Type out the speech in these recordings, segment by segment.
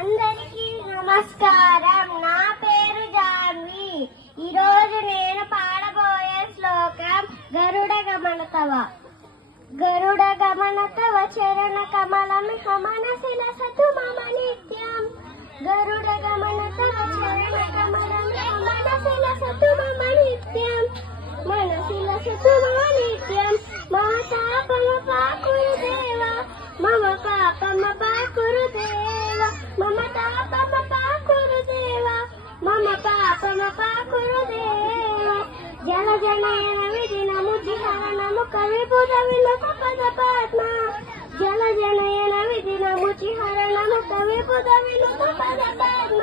అందరికీ నమస్కారం. నా పేరు జాన్వి. ఈరోజు నేను పాడబోయే శ్లోకం గరుడ గమన తవ. గరుడ గమన తవ చరణ కమలమిహ మనసిలసతు మమ నిత్యం. గరుడ గమన తవ చరణ కమలమిహ మనసిలసతు మమ నిత్యం. మనసిలసతు మమ నిత్యం. మమ పాపమ పాకురు దేవ, మమ పాపమ పాకురు దేవ, మమ తాపమ పాకురు దేవ, మమ పాపమ పాకురు దేవ. జల జనయన విధినము జిహరణము కవిబుధ వినుత పద పద్మ. జల జనయన విధినము జిహరణము కవిబుధ వినుత పద పద్మ.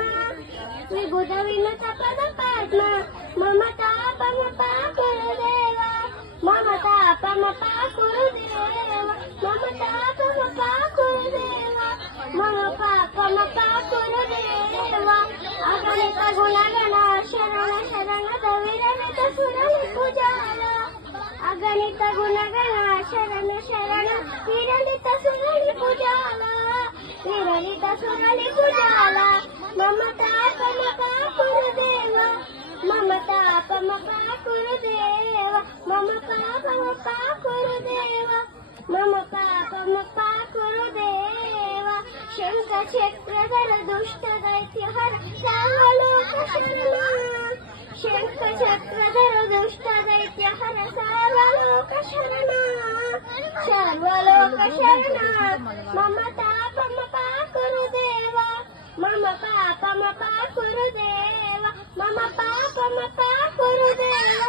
విబుధ వినుత పద పద్మ. మమ తాపమ పాకురు దేవ, మమ తాపమ పాకురు దేవ, మమ తాపమ పాకురు దేవ, మమ పాపమ పాకురు దేవ. అగణిత గుణగణ శరణ శరణద విరమిత సురలి పూజాల. అగణిత గుణగణ శరణ శరణ విరమిత సురలి పూజాల. విరమిత సురలి పూజాల. మమ తాపమ పాకురు దేవ, మమ తాపమ పాకురు దేవ, మమ పాపమ పాకురు దేవ, మమ పాపమ పాకురు దేవ. శంఖ చక్రధర దుష్ట దైత్య హర సర్వలోక శరణ. శంఖ చక్రధర దుష్ట దైత్య హర సర్వలోక శరణ. సర్వలోక శరణ. మమ తాపమ పాకురు దేవ, మమ పాపమ పాకురు దేవ, మమ పాపమ పాకురు దేవ,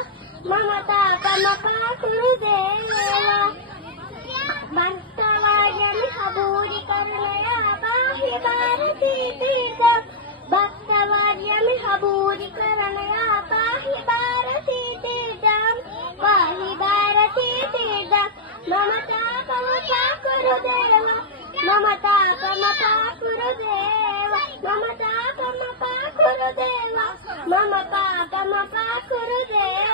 మమ తాపమ పాకురు దేవ. భక్తవార్యమిహ భూరి కరుణయా పాహి భారతీ తీర్థం. భక్తవార్యమిహ భూరి కరుణయా పాహి భారతీ తీర్థం. పాహి భారతీ తీర్థం. మమ తాపమ పాకురు దేవ, మమ తాపమ పాకురు దేవ, మమ తాపమ పాకురు దేవ, మమ పాపమ పాకురు దేవ.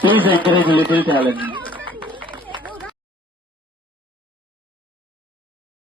Please encourage little talent.